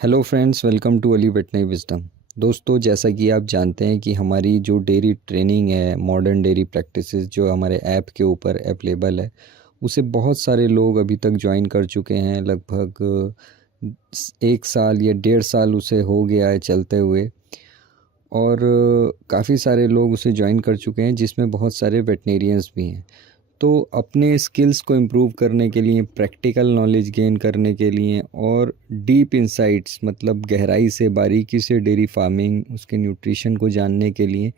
Hello friends, welcome to Ali veterinary wisdom. दोस्तों, जैसा कि आप जानते हैं कि हमारी जो डेयरी ट्रेनिंग है, मॉडर्न डेयरी प्रैक्टिसेस जो हमारे ऐप के ऊपर अवेलेबल है, उसे बहुत सारे लोग अभी तक ज्वाइन कर चुके हैं। लगभग 1 साल या 1.5 साल उसे हो गया है चलते हुए, और काफ़ी सारे लोग उसे ज्वाइन कर चुके हैं, जिसमें बहुत सारे वेटनेरियंस भी हैं। तो अपने स्किल्स को इम्प्रूव करने के लिए, प्रैक्टिकल नॉलेज गेन करने के लिए और डीप इंसाइट्स मतलब गहराई से, बारीकी से डेयरी फार्मिंग, उसके न्यूट्रिशन को जानने के लिए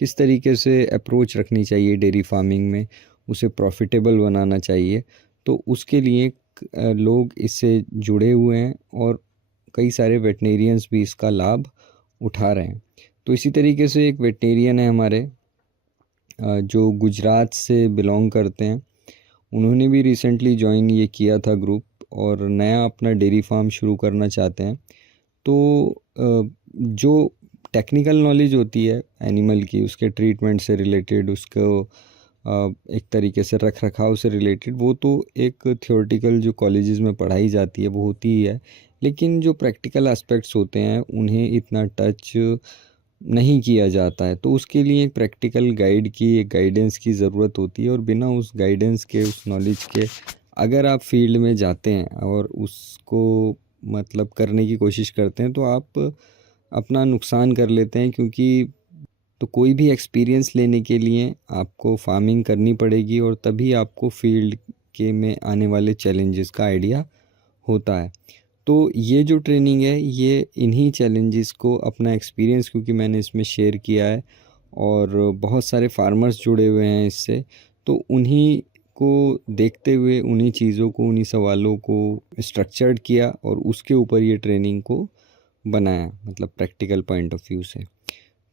किस तरीके से अप्रोच रखनी चाहिए डेयरी फार्मिंग में, उसे प्रॉफिटेबल बनाना चाहिए, तो उसके लिए लोग इससे जुड़े हुए हैं और कई सारे वेटनेरियंस भी इसका लाभ उठा रहे हैं। तो इसी तरीके से एक वेटनेरियन है हमारे, जो गुजरात से बिलोंग करते हैं। उन्होंने भी रिसेंटली ज्वाइन ये किया था ग्रुप, और नया अपना डेयरी फार्म शुरू करना चाहते हैं। तो जो टेक्निकल नॉलेज होती है एनिमल की, उसके ट्रीटमेंट से रिलेटेड, उसको एक तरीके से रख रखाव से रिलेटेड, वो तो एक थ्योरेटिकल जो कॉलेजेस में पढ़ाई जाती है वो होती ही है, लेकिन जो प्रैक्टिकल एस्पेक्ट्स होते हैं उन्हें इतना टच नहीं किया जाता है। तो उसके लिए एक प्रैक्टिकल गाइड की, एक गाइडेंस की ज़रूरत होती है, और बिना उस गाइडेंस के, उस नॉलेज के अगर आप फील्ड में जाते हैं और उसको मतलब करने की कोशिश करते हैं, तो आप अपना नुकसान कर लेते हैं। क्योंकि तो कोई भी एक्सपीरियंस लेने के लिए आपको फार्मिंग करनी पड़ेगी, और तभी आपको फील्ड के में आने वाले चैलेंजेस का आइडिया होता है। तो ये जो ट्रेनिंग है, ये इन्हीं चैलेंजेस को अपना एक्सपीरियंस, क्योंकि मैंने इसमें शेयर किया है और बहुत सारे फार्मर्स जुड़े हुए हैं इससे, तो उन्हीं को देखते हुए, उन्हीं चीज़ों को, उन्हीं सवालों को स्ट्रक्चर्ड किया और उसके ऊपर ये ट्रेनिंग को बनाया, मतलब प्रैक्टिकल पॉइंट ऑफ व्यू से।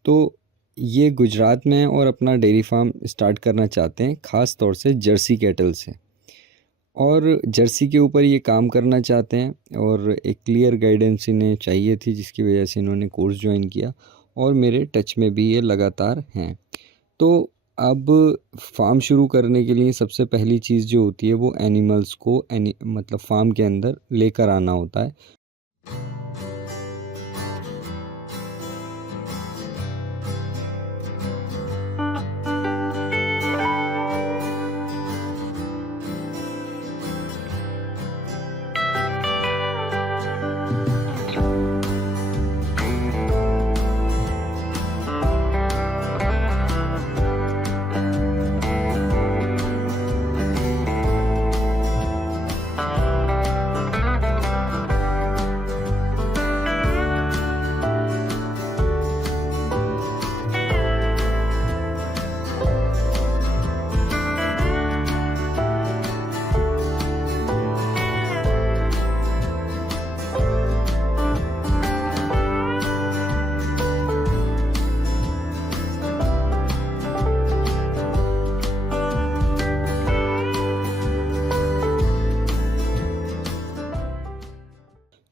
तो ये गुजरात में है और अपना डेयरी फार्म स्टार्ट करना चाहते हैं, ख़ास तौर से जर्सी कैटल से, और जर्सी के ऊपर ये काम करना चाहते हैं। और एक क्लियर गाइडेंस इन्हें चाहिए थी, जिसकी वजह से इन्होंने कोर्स ज्वाइन किया, और मेरे टच में भी ये लगातार हैं। तो अब फार्म शुरू करने के लिए सबसे पहली चीज़ जो होती है, वो एनिमल्स को मतलब फार्म के अंदर लेकर आना होता है।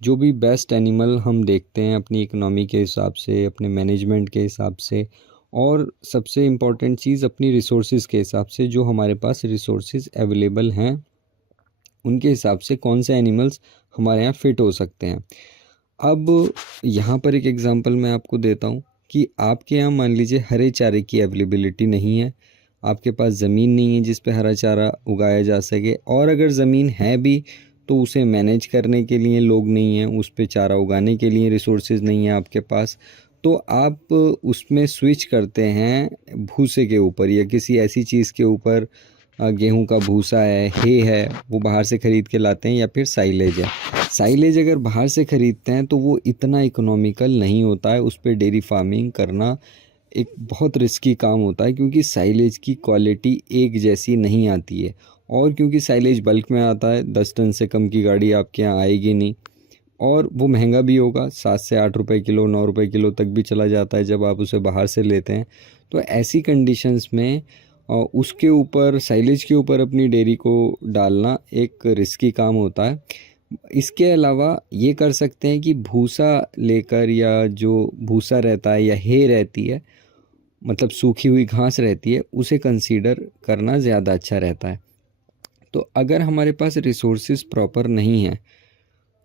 जो भी बेस्ट एनिमल हम देखते हैं अपनी इकोनॉमी के हिसाब से, अपने मैनेजमेंट के हिसाब से, और सबसे इम्पॉर्टेंट चीज़ अपनी रिसोर्सेज के हिसाब से, जो हमारे पास रिसोर्सेज अवेलेबल हैं उनके हिसाब से कौन से एनिमल्स हमारे यहाँ फ़िट हो सकते हैं। अब यहाँ पर एक एग्ज़ाम्पल मैं आपको देता हूँ कि आपके यहाँ मान लीजिए हरे चारे की अवेलेबिलिटी नहीं है, आपके पास ज़मीन नहीं है जिस पे हरा चारा उगाया जा सके, और अगर ज़मीन है भी तो उसे मैनेज करने के लिए लोग नहीं हैं, उस पे चारा उगाने के लिए रिसोर्सेज नहीं है आपके पास। तो आप उसमें स्विच करते हैं भूसे के ऊपर, या किसी ऐसी चीज़ के ऊपर, गेहूं का भूसा है, हे है, वो बाहर से ख़रीद के लाते हैं, या फिर साइलेज है। साइलेज अगर बाहर से ख़रीदते हैं तो वो इतना इकोनॉमिकल नहीं होता है, उस पर डेयरी फार्मिंग करना एक बहुत रिस्की काम होता है, क्योंकि साइलेज की क्वालिटी एक जैसी नहीं आती है, और क्योंकि साइलेज बल्क में आता है, 10 टन से कम की गाड़ी आपके यहाँ आएगी नहीं, और वो महंगा भी होगा, 7 से 8 रुपए किलो, 9 रुपए किलो तक भी चला जाता है जब आप उसे बाहर से लेते हैं। तो ऐसी कंडीशंस में उसके ऊपर, साइलेज के ऊपर अपनी डेयरी को डालना एक रिस्की काम होता है। इसके अलावा ये कर सकते हैं कि भूसा लेकर, या जो भूसा रहता है या हे रहती है, मतलब सूखी हुई घास रहती है, उसे कंसीडर करना ज़्यादा अच्छा रहता है। तो अगर हमारे पास रिसोर्सेज प्रॉपर नहीं है,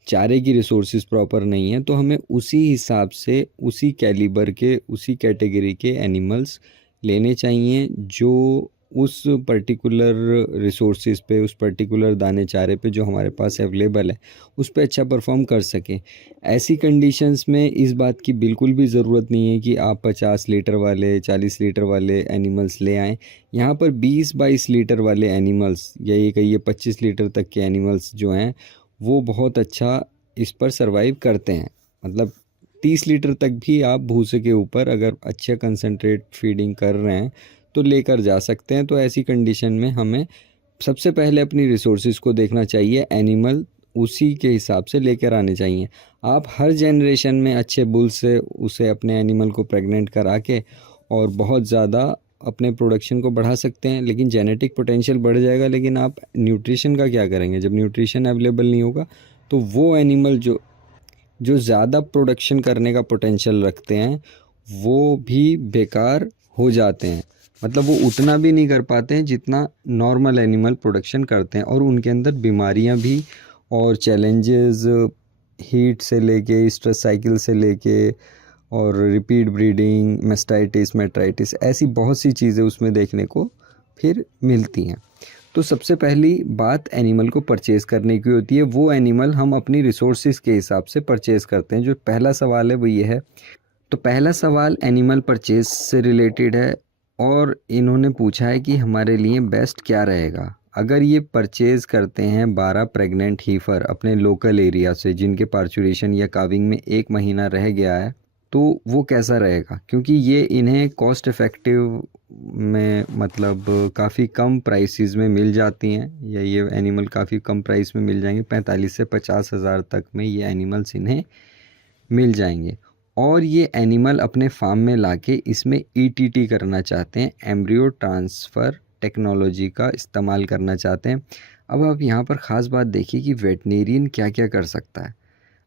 चारे की रिसोर्सेज प्रॉपर नहीं है, तो हमें उसी हिसाब से उसी कैलिबर के उसी कैटेगरी के एनिमल्स लेने चाहिए जो उस पर्टिकुलर रिसोर्सेज पे, उस पर्टिकुलर दाने चारे पे जो हमारे पास अवेलेबल है उस पे अच्छा परफॉर्म कर सकें। ऐसी कंडीशंस में इस बात की बिल्कुल भी ज़रूरत नहीं है कि आप 50 लीटर वाले 40 लीटर वाले एनिमल्स ले आएँ। यहाँ पर 20-22 लीटर वाले एनिमल्स या ये कहिए 25 लीटर तक के एनिमल्स जो हैं वो बहुत अच्छा इस पर सर्वाइव करते हैं। मतलब 30 लीटर तक भी आप भूसे के ऊपर अगर अच्छे कंसंट्रेट फीडिंग कर रहे हैं तो लेकर जा सकते हैं। तो ऐसी कंडीशन में हमें सबसे पहले अपनी रिसोर्सेज को देखना चाहिए, एनिमल उसी के हिसाब से लेकर आने चाहिए। आप हर जनरेशन में अच्छे बुल से उसे अपने एनिमल को प्रेग्नेंट करा के और बहुत ज़्यादा अपने प्रोडक्शन को बढ़ा सकते हैं, लेकिन जेनेटिक पोटेंशियल बढ़ जाएगा। लेकिन आप न्यूट्रिशन का क्या करेंगे? जब न्यूट्रिशन अवेलेबल नहीं होगा तो वो एनिमल जो जो ज़्यादा प्रोडक्शन करने का पोटेंशियल रखते हैं वो भी बेकार हो जाते हैं। मतलब वो उतना भी नहीं कर पाते हैं जितना नॉर्मल एनिमल प्रोडक्शन करते हैं, और उनके अंदर बीमारियां भी और चैलेंजेस हीट से लेके स्ट्रेस साइकिल से लेके और रिपीट ब्रीडिंग, मेस्टाइटिस, मेट्राइटिस, ऐसी बहुत सी चीज़ें उसमें देखने को फिर मिलती हैं। तो सबसे पहली बात एनिमल को परचेज़ करने की होती है, वो एनिमल हम अपनी रिसोर्सेज के हिसाब से परचेज़ करते हैं। जो पहला सवाल है वो ये है। तो पहला सवाल एनिमल परचेज़ से रिलेटेड है और इन्होंने पूछा है कि हमारे लिए बेस्ट क्या रहेगा। अगर ये परचेज़ करते हैं 12 प्रेग्नेंट हीफर अपने लोकल एरिया से जिनके पार्चुरेशन या काविंग में 1 महीना रह गया है, तो वो कैसा रहेगा? क्योंकि ये इन्हें कॉस्ट इफ़ेक्टिव में मतलब काफ़ी कम प्राइसेस में मिल जाती हैं, या ये एनिमल काफ़ी कम प्राइस में मिल जाएंगे। 45 से 50 हज़ार तक में ये एनिमल्स इन्हें मिल जाएंगे। और ये एनिमल अपने फार्म में लाके इसमें ईटीटी करना चाहते हैं, एम्ब्रियो ट्रांसफ़र टेक्नोलॉजी का इस्तेमाल करना चाहते हैं। अब आप यहाँ पर ख़ास बात देखिए कि वेटनेरियन क्या क्या कर सकता है।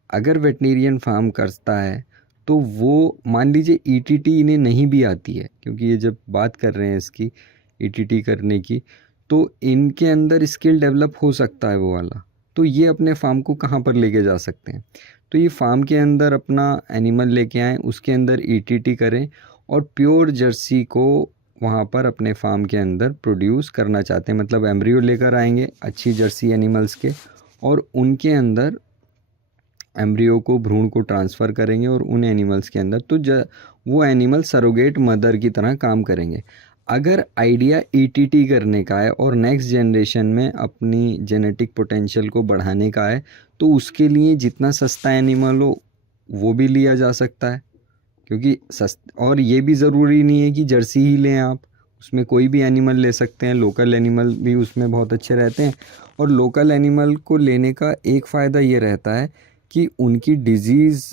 अगर वेटनेरियन फार्म करता है तो वो मान लीजिए ईटीटी इन्हें नहीं भी आती है, क्योंकि ये जब बात कर रहे हैं इसकी ईटीटी करने की, तो इनके अंदर स्किल डेवलप हो सकता है वो वाला। तो ये अपने फार्म को कहाँ पर लेके जा सकते हैं? तो ये फार्म के अंदर अपना एनिमल लेके आएँ, उसके अंदर ईटीटी करें और प्योर जर्सी को वहाँ पर अपने फार्म के अंदर प्रोड्यूस करना चाहते हैं। मतलब एम्ब्रियो लेकर आएंगे अच्छी जर्सी एनिमल्स के, और उनके अंदर एम्ब्रियो को, भ्रूण को ट्रांसफ़र करेंगे और उन एनिमल्स के अंदर तो वो एनिमल सरोगेट मदर की तरह काम करेंगे। अगर आइडिया ईटीटी करने का है और नेक्स्ट जनरेशन में अपनी जेनेटिक पोटेंशियल को बढ़ाने का है, तो उसके लिए जितना सस्ता एनिमल हो वो भी लिया जा सकता है। क्योंकि और ये भी ज़रूरी नहीं है कि जर्सी ही लें आप, उसमें कोई भी एनिमल ले सकते हैं। लोकल एनिमल भी उसमें बहुत अच्छे रहते हैं। और लोकल एनिमल को लेने का एक फ़ायदा ये रहता है कि उनकी डिज़ीज़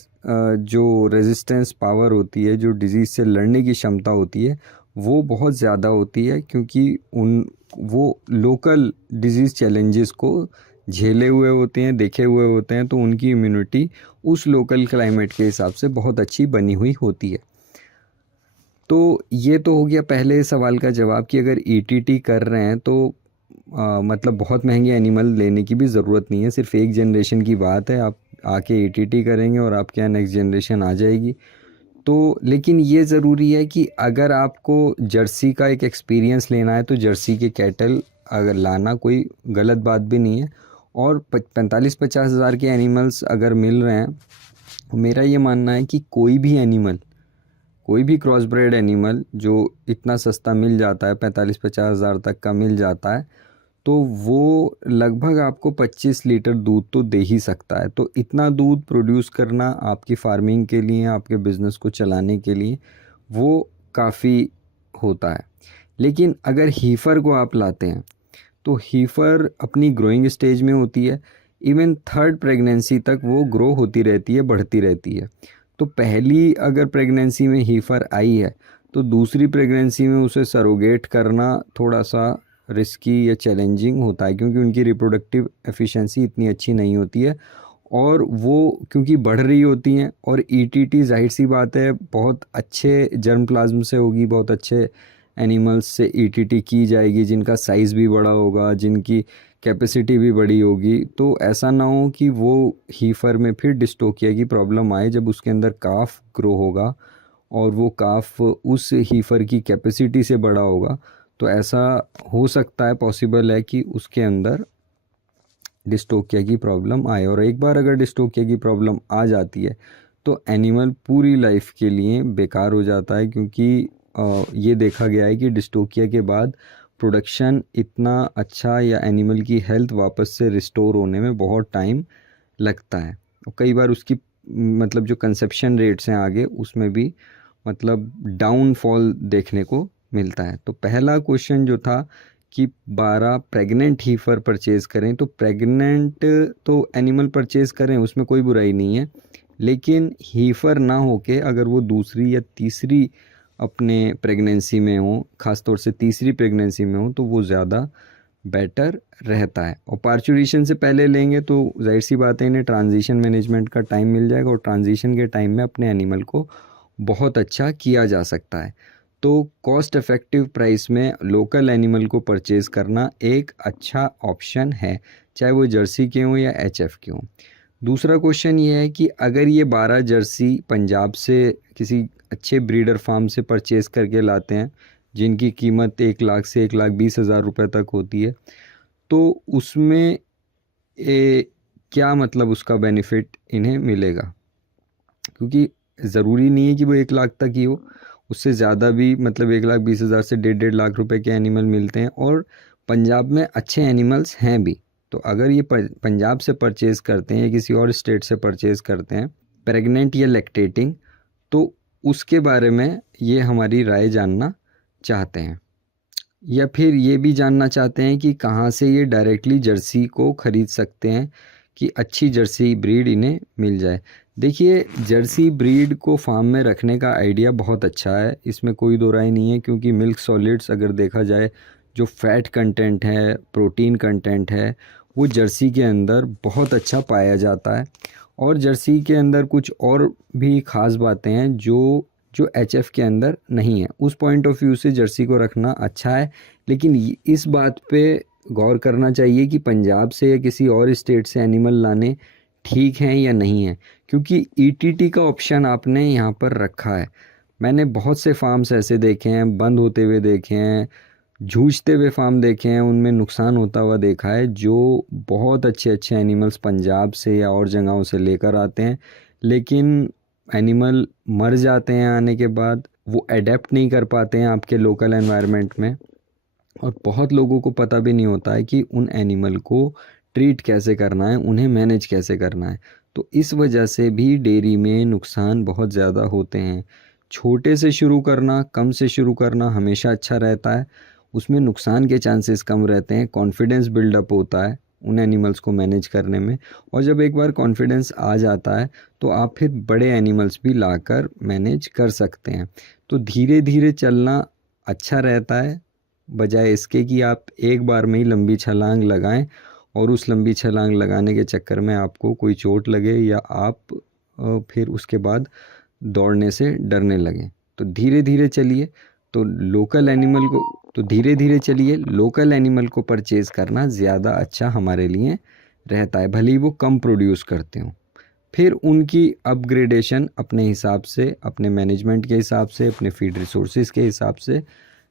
जो रेजिस्टेंस पावर होती है, जो डिज़ीज़ से लड़ने की क्षमता होती है, वो बहुत ज़्यादा होती है, क्योंकि वो लोकल डिज़ीज़ चैलेंजेस को झेले हुए होते हैं, देखे हुए होते हैं। तो उनकी इम्यूनिटी उस लोकल क्लाइमेट के हिसाब से बहुत अच्छी बनी हुई होती है। तो ये तो हो गया पहले सवाल का जवाब कि अगर ईटीटी कर रहे हैं तो मतलब बहुत महंगे एनिमल लेने की भी ज़रूरत नहीं है। सिर्फ एक जनरेशन की बात है, आप आके ईटीटी करेंगे और आपके यहाँ नेक्स्ट जनरेशन आ जाएगी। तो लेकिन ये ज़रूरी है कि अगर आपको जर्सी का एक एक्सपीरियंस लेना है तो जर्सी के कैटल अगर लाना कोई गलत बात भी नहीं है। और 45-50 हज़ार के एनिमल्स अगर मिल रहे हैं, मेरा ये मानना है कि कोई भी क्रॉस ब्रेड एनिमल जो इतना सस्ता मिल जाता है, 45-50 हज़ार तक का मिल जाता है, तो वो लगभग आपको 25 लीटर दूध तो दे ही सकता है। तो इतना दूध प्रोड्यूस करना आपकी फार्मिंग के लिए, आपके बिज़नेस को चलाने के लिए वो काफ़ी होता है। लेकिन अगर हीफ़र को आप लाते हैं तो हीफ़र अपनी ग्रोइंग स्टेज में होती है, इवन थर्ड प्रेगनेंसी तक वो ग्रो होती रहती है, बढ़ती रहती है। तो पहली अगर प्रेगनेंसी में हीफ़र आई है तो दूसरी प्रेगनेंसी में उसे सरोगेट करना थोड़ा सा रिस्की या चैलेंजिंग होता है, क्योंकि उनकी रिप्रोडक्टिव एफिशिएंसी इतनी अच्छी नहीं होती है और वो क्योंकि बढ़ रही होती हैं। और ईटीटी जाहिर सी बात है बहुत अच्छे जर्म प्लाज्म से होगी, बहुत अच्छे एनिमल्स से ईटीटी की जाएगी जिनका साइज़ भी बड़ा होगा, जिनकी कैपेसिटी भी बड़ी होगी, तो ऐसा ना हो कि वो हीफर में फिर डिस्टोकिया की प्रॉब्लम आए जब उसके अंदर काफ ग्रो होगा और वो काफ उस हीफर की कैपेसिटी से बड़ा होगा। तो ऐसा हो सकता है, पॉसिबल है कि उसके अंदर डिस्टोकिया की प्रॉब्लम आए। और एक बार अगर डिस्टोकिया की प्रॉब्लम आ जाती है तो एनिमल पूरी लाइफ के लिए बेकार हो जाता है, क्योंकि ये देखा गया है कि डिस्टोकिया के बाद प्रोडक्शन इतना अच्छा या एनिमल की हेल्थ वापस से रिस्टोर होने में बहुत टाइम लगता है। और कई बार उसकी मतलब जो कंसेप्शन रेट्स हैं आगे, उसमें भी मतलब डाउनफॉल देखने को मिलता है। तो पहला क्वेश्चन जो था कि 12 प्रेग्नेंट हीफर परचेज़ करें, तो प्रेग्नेंट तो एनिमल परचेज़ करें, उसमें कोई बुराई नहीं है, लेकिन हीफर ना होके अगर वो दूसरी या तीसरी अपने प्रेगनेंसी में हो, ख़ास तौर से तीसरी प्रेगनेंसी में हो, तो वो ज़्यादा बेटर रहता है। और पार्चुरेशन से पहले लेंगे तो जाहिर सी बात है, इन्हें ट्रांजिशन मैनेजमेंट का टाइम मिल जाएगा और ट्रांजिशन के टाइम में अपने एनिमल को बहुत अच्छा किया जा सकता है। तो कॉस्ट इफ़ेक्टिव प्राइस में लोकल एनिमल को परचेज़ करना एक अच्छा ऑप्शन है, चाहे वो जर्सी के हों या एचएफ के हों। दूसरा क्वेश्चन ये है कि अगर ये 12 जर्सी पंजाब से किसी अच्छे ब्रीडर फार्म से परचेज़ करके लाते हैं, जिनकी कीमत 1 लाख से 1,20,000 रुपए तक होती है, तो उसमें क्या मतलब उसका बेनिफिट इन्हें मिलेगा? क्योंकि ज़रूरी नहीं है कि वो 1 लाख तक ही हो, उससे ज़्यादा भी मतलब 1,20,000 से 1.5 लाख रुपए के एनिमल मिलते हैं और पंजाब में अच्छे एनिमल्स हैं भी। तो अगर ये पंजाब से परचेज़ करते हैं या किसी और स्टेट से परचेज़ करते हैं प्रेग्नेंट या लैक्टेटिंग, तो उसके बारे में ये हमारी राय जानना चाहते हैं। या फिर ये भी जानना चाहते हैं कि कहाँ से ये डायरेक्टली जर्सी को ख़रीद सकते हैं कि अच्छी जर्सी ब्रीड इन्हें मिल जाए। देखिए, जर्सी ब्रीड को फार्म में रखने का आइडिया बहुत अच्छा है, इसमें कोई दो राय नहीं है, क्योंकि मिल्क सॉलिड्स अगर देखा जाए, जो फैट कंटेंट है, प्रोटीन कंटेंट है, वो जर्सी के अंदर बहुत अच्छा पाया जाता है। और जर्सी के अंदर कुछ और भी ख़ास बातें हैं जो जो एचएफ के अंदर नहीं है। उस पॉइंट ऑफ व्यू से जर्सी को रखना अच्छा है, लेकिन इस बात पे गौर करना चाहिए कि पंजाब से या किसी और स्टेट से एनिमल लाने ठीक हैं या नहीं हैं, क्योंकि ईटीटी का ऑप्शन आपने यहाँ पर रखा है। मैंने बहुत से फार्म्स ऐसे देखे हैं, बंद होते हुए देखे हैं, जूझते हुए फार्म देखे हैं, उनमें नुकसान होता हुआ देखा है, जो बहुत अच्छे अच्छे एनिमल्स पंजाब से या और जगहों से लेकर आते हैं, लेकिन एनिमल मर जाते हैं आने के बाद, वो एडेप्ट नहीं कर पाते हैं आपके लोकल एनवायरनमेंट में, और बहुत लोगों को पता भी नहीं होता है कि उन एनिमल को ट्रीट कैसे करना है, उन्हें मैनेज कैसे करना है। तो इस वजह से भी डेयरी में नुकसान बहुत ज़्यादा होते हैं। छोटे से शुरू करना, कम से शुरू करना हमेशा अच्छा रहता है, उसमें नुकसान के चांसेस कम रहते हैं, कॉन्फिडेंस बिल्डअप होता है उन एनिमल्स को मैनेज करने में। और जब एक बार कॉन्फिडेंस आ जाता है तो आप फिर बड़े एनिमल्स भी लाकर मैनेज कर सकते हैं। तो धीरे धीरे चलना अच्छा रहता है, बजाय इसके कि आप एक बार में ही लंबी छलांग लगाएं और उस लंबी छलांग लगाने के चक्कर में आपको कोई चोट लगे या आप फिर उसके बाद दौड़ने से डरने लगें। तो धीरे धीरे चलिए, धीरे धीरे चलिए, लोकल एनिमल को परचेज़ करना ज़्यादा अच्छा हमारे लिए रहता है, भले ही वो कम प्रोड्यूस करते हों। फिर उनकी अपग्रेडेशन अपने हिसाब से, अपने मैनेजमेंट के हिसाब से, अपने फीड रिसोर्सेज के हिसाब से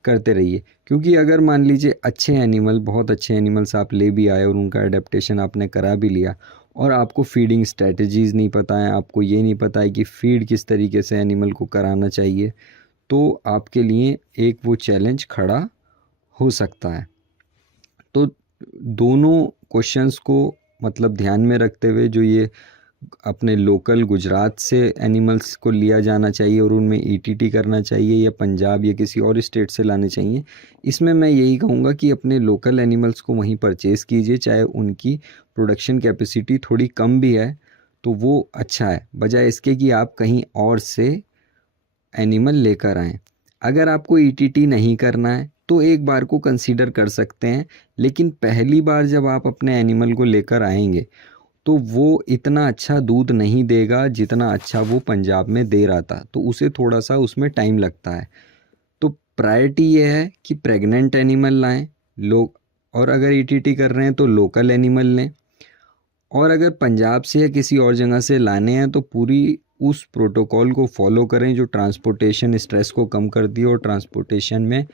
करते रहिए। क्योंकि अगर मान लीजिए अच्छे एनिमल, बहुत अच्छे एनिमल्स आप ले भी आए और उनका एडेप्टेशन आपने करा भी लिया, और आपको फीडिंग स्ट्रेटजीज़ नहीं पता है, आपको ये नहीं पता है कि फ़ीड किस तरीके से एनिमल को कराना चाहिए, तो आपके लिए एक वो चैलेंज खड़ा हो सकता है। तो दोनों क्वेश्चंस को मतलब ध्यान में रखते हुए, जो ये अपने लोकल गुजरात से एनिमल्स को लिया जाना चाहिए और उनमें ईटीटी करना चाहिए, या पंजाब या किसी और स्टेट से लाने चाहिए, इसमें मैं यही कहूँगा कि अपने लोकल एनिमल्स को वहीं परचेज़ कीजिए, चाहे उनकी प्रोडक्शन कैपेसिटी थोड़ी कम भी है तो वो अच्छा है, बजाय इसके कि आप कहीं और से एनिमल लेकर आएँ। अगर आपको ईटीटी नहीं करना है तो एक बार को कंसीडर कर सकते हैं, लेकिन पहली बार जब आप अपने एनिमल को लेकर आएंगे तो वो इतना अच्छा दूध नहीं देगा जितना अच्छा वो पंजाब में दे रहा था, तो उसे थोड़ा सा उसमें टाइम लगता है। तो प्रायोरिटी ये है कि प्रेग्नेंट एनिमल लाएं, लोग और अगर ईटीटी कर रहे हैं तो लोकल एनिमल लें, और अगर पंजाब से या किसी और जगह से लाने हैं तो पूरी उस प्रोटोकॉल को फॉलो करें जो ट्रांसपोर्टेशन स्ट्रेस को कम करती है और ट्रांसपोर्टेशन में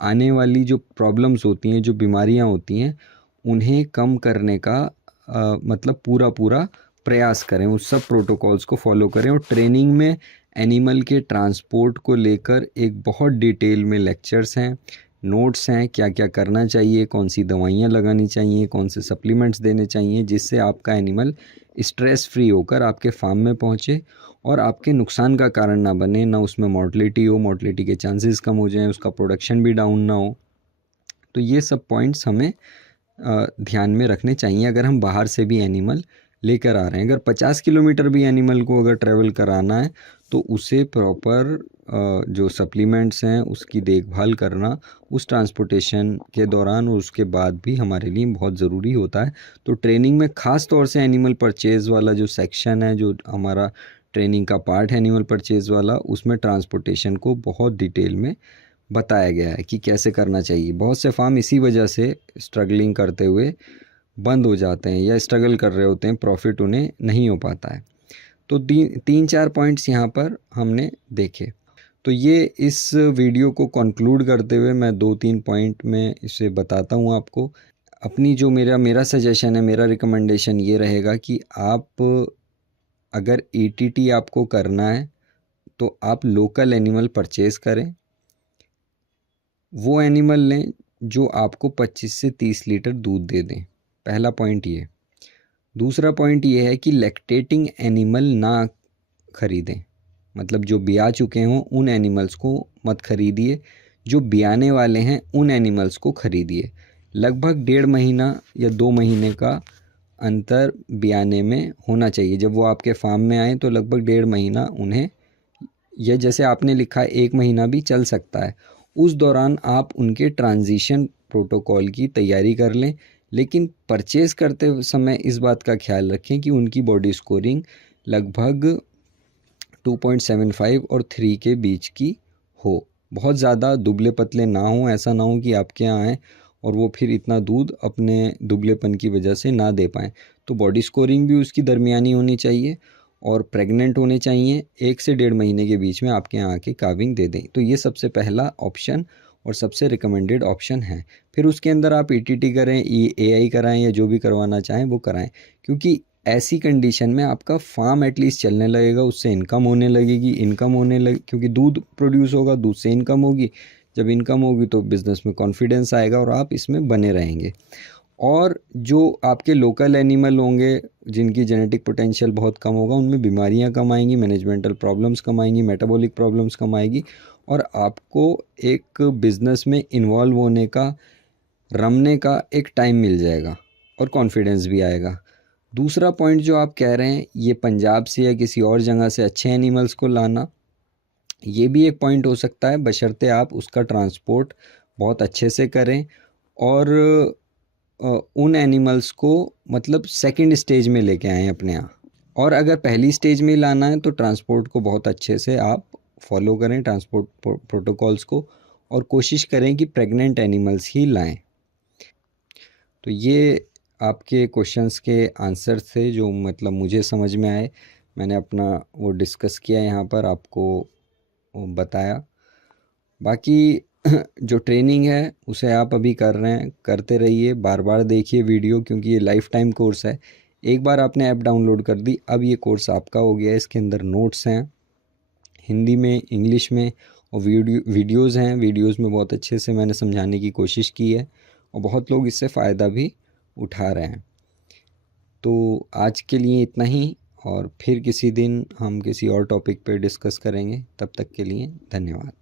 आने वाली जो प्रॉब्लम्स होती हैं, जो बीमारियां होती हैं, उन्हें कम करने का मतलब पूरा प्रयास करें, उस सब प्रोटोकॉल्स को फॉलो करें। और ट्रेनिंग में एनिमल के ट्रांसपोर्ट को लेकर एक बहुत डिटेल में लेक्चर्स हैं, नोट्स हैं, क्या क्या करना चाहिए, कौन सी दवाइयाँ लगानी चाहिए, कौन से सप्लीमेंट्स देने चाहिए, जिससे आपका एनिमल स्ट्रेस फ्री होकर आपके फार्म में पहुँचे और आपके नुकसान का कारण ना बने, ना उसमें मॉर्टलिटी हो, मॉर्टलिटी के चांसेस कम हो जाएं, उसका प्रोडक्शन भी डाउन ना हो। तो ये सब पॉइंट्स हमें ध्यान में रखने चाहिए अगर हम बाहर से भी एनिमल लेकर आ रहे हैं। अगर 50 किलोमीटर भी एनिमल को अगर ट्रैवल कराना है तो उसे प्रॉपर जो सप्लीमेंट्स हैं उसकी देखभाल करना उस ट्रांसपोर्टेशन के दौरान और उसके बाद भी हमारे लिए बहुत ज़रूरी होता है। तो ट्रेनिंग में ख़ास तौर से एनिमल परचेज़ वाला जो सेक्शन है, जो हमारा ट्रेनिंग का पार्ट है एनिमल परचेज़ वाला, उसमें ट्रांसपोर्टेशन को बहुत डिटेल में बताया गया है कि कैसे करना चाहिए। बहुत से फार्म इसी वजह से स्ट्रगलिंग करते हुए बंद हो जाते हैं या स्ट्रगल कर रहे होते हैं, प्रॉफिट उन्हें नहीं हो पाता है। तो तीन चार पॉइंट्स यहाँ पर हमने देखे। तो ये इस वीडियो को कंक्लूड करते हुए मैं 2-3 पॉइंट में इसे बताता हूँ आपको। अपनी जो मेरा सजेशन है, मेरा रिकमेंडेशन ये रहेगा कि आप अगर ईटीटी आपको करना है तो आप लोकल एनिमल परचेज़ करें, वो एनिमल लें जो आपको 25 से 30 लीटर दूध दे दें। पहला पॉइंट ये। दूसरा पॉइंट ये है कि लैक्टेटिंग एनिमल ना खरीदें, मतलब जो ब्याह चुके हों उन एनिमल्स को मत खरीदिए, जो ब्याने वाले हैं उन एनिमल्स को खरीदिए। लगभग 1.5 महीना या 2 महीने का अंतर ब्याने में होना चाहिए। जब वो आपके फार्म में आए तो लगभग 1.5 महीना उन्हें, या जैसे आपने लिखा है 1 महीना भी चल सकता है, उस दौरान आप उनके ट्रांजिशन प्रोटोकॉल की तैयारी कर लें। लेकिन परचेज़ करते समय इस बात का ख्याल रखें कि उनकी बॉडी स्कोरिंग लगभग 2.75 और 3 के बीच की हो। बहुत ज़्यादा दुबले पतले ना हो, ऐसा ना हो कि आपके यहाँ आएँ और वो फिर इतना दूध अपने दुबलेपन की वजह से ना दे पाएँ। तो बॉडी स्कोरिंग भी उसकी दरमियानी होनी चाहिए और प्रेग्नेंट होने चाहिए, 1 से 1.5 महीने के बीच में आपके यहाँ आके काविंग दे दें। तो ये सबसे पहला ऑप्शन और सबसे रिकमेंडेड ऑप्शन है। फिर उसके अंदर आप ईटीटी करें, एआई कराएं या जो भी करवाना चाहें वो कराएं, क्योंकि ऐसी कंडीशन में आपका फार्म एटलीस्ट चलने लगेगा, उससे इनकम होने लगेगी, क्योंकि दूध प्रोड्यूस होगा, दूध से इनकम होगी। जब इनकम होगी तो बिज़नेस में कॉन्फिडेंस आएगा और आप इसमें बने रहेंगे। और जो आपके लोकल एनिमल होंगे जिनकी जेनेटिक पोटेंशियल बहुत कम होगा, उनमें बीमारियां कम आएंगी, मैनेजमेंटल प्रॉब्लम्स कम आएंगी, मेटाबॉलिक प्रॉब्लम्स कम आएगी और आपको एक बिज़नेस में इन्वॉल्व होने का, रमने का एक टाइम मिल जाएगा और कॉन्फिडेंस भी आएगा। दूसरा पॉइंट जो आप कह रहे हैं, ये पंजाब से या किसी और जगह से अच्छे एनिमल्स को लाना, ये भी एक पॉइंट हो सकता है, बशर्ते आप उसका ट्रांसपोर्ट बहुत अच्छे से करें और उन एनिमल्स को मतलब सेकंड स्टेज में लेके आएँ अपने यहाँ। और अगर पहली स्टेज में लाना है तो ट्रांसपोर्ट को बहुत अच्छे से आप फॉलो करें, ट्रांसपोर्ट प्रोटोकॉल्स को, और कोशिश करें कि प्रेग्नेंट एनिमल्स ही लाएं। तो ये आपके क्वेश्चंस के आंसर थे जो मतलब मुझे समझ में आए, मैंने अपना वो डिस्कस किया यहाँ पर, आपको बताया। बाकी जो ट्रेनिंग है उसे आप अभी कर रहे हैं, करते रहिए, बार बार देखिए वीडियो, क्योंकि ये लाइफ टाइम कोर्स है। एक बार आपने ऐप डाउनलोड कर दी, अब ये कोर्स आपका हो गया है। इसके अंदर नोट्स हैं हिंदी में, इंग्लिश में, और वीडियोज़ हैं। वीडियोज़ में बहुत अच्छे से मैंने समझाने की कोशिश की है और बहुत लोग इससे फ़ायदा भी उठा रहे हैं। तो आज के लिए इतना ही, और फिर किसी दिन हम किसी और टॉपिक पर डिस्कस करेंगे। तब तक के लिए धन्यवाद।